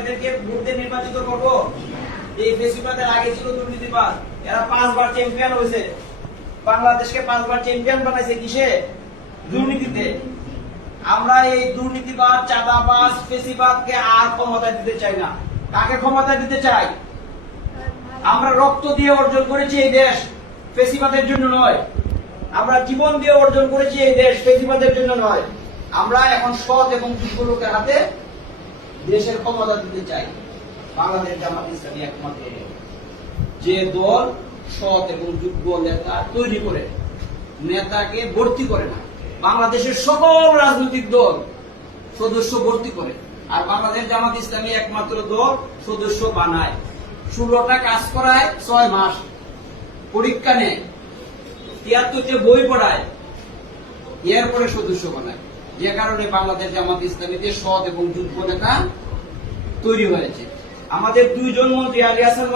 এদেরকে নির্বাচিত করব। এই আগে ছিল দুর্নীতিবাদ। এরা পাঁচবার চ্যাম্পিয়ন হয়েছে। বাংলাদেশকে পাঁচবার চ্যাম্পিয়ন বানাইছে কিসে? দুর্নীতিতে। আমরা এই দুর্নীতিবাদ, চাঁদাবাজ, ফেসিবাদকে আর ক্ষমতা দিতে চাই না। ক্ষমতা দিতে চাই? আমরা রক্ত দিয়ে অর্জন করেছি এই দেশ। ফেসিবাদের জন্য নয়। আমরা জীবন দিয়ে অর্জন করেছি এই দেশ। ফেসিবাদের জন্য নয়। আমরা এখন সৎ এবং যোগ্য লোকের হাতে দেশের ক্ষমতা দিতে চাই, বাংলাদেশ জামাত ইসলামী একমাত্র যে দল সৎ এবং যোগ্য নেতা তৈরি করে, নেতাকে ভর্তি করে না, বাংলাদেশের সকল রাজনৈতিক দল সদস্য ভর্তি করে, আর বাংলাদেশ জামাত ইসলামী একমাত্র দল সদস্য বানায়। ষোলোটা কাজ করায় ছয় মাস, পরীক্ষা নেয়, তিয়াত্তরটা বই পড়ায়, এরপরে সদস্য বানায়। যে কারণে বাংলাদেশ জামাত ইসলামীতে সৎ এবং যোগ্য নেতা তৈরি হয়েছে। আমাদের দুইজন মন্ত্রী আলী হাসান